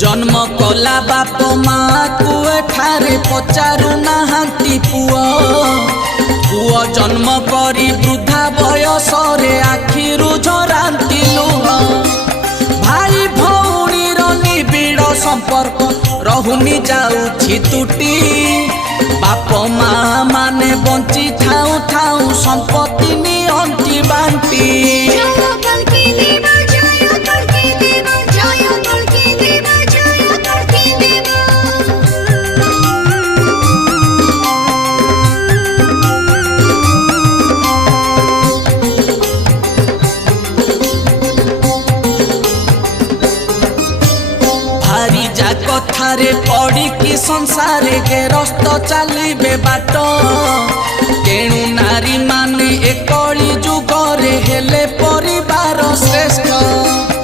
जन्म कला बाप माँ को एठारे पचारू नाहांती पुओ पुओ जन्म करी वृद्धा बयस रे आखिरु झरांती लुह भाई भौणीर निबिड़ संपर्क रहुनी जाउछि तुटी बाप माँ माने बंची थाउ थाउ संपत्ति नियंती बांटी कथारे पड़ी कि संसारे गेरस्त चलिबे बाट तेणु नारी माने एकली जुगरे हेले परिवार श्रेष्ठ।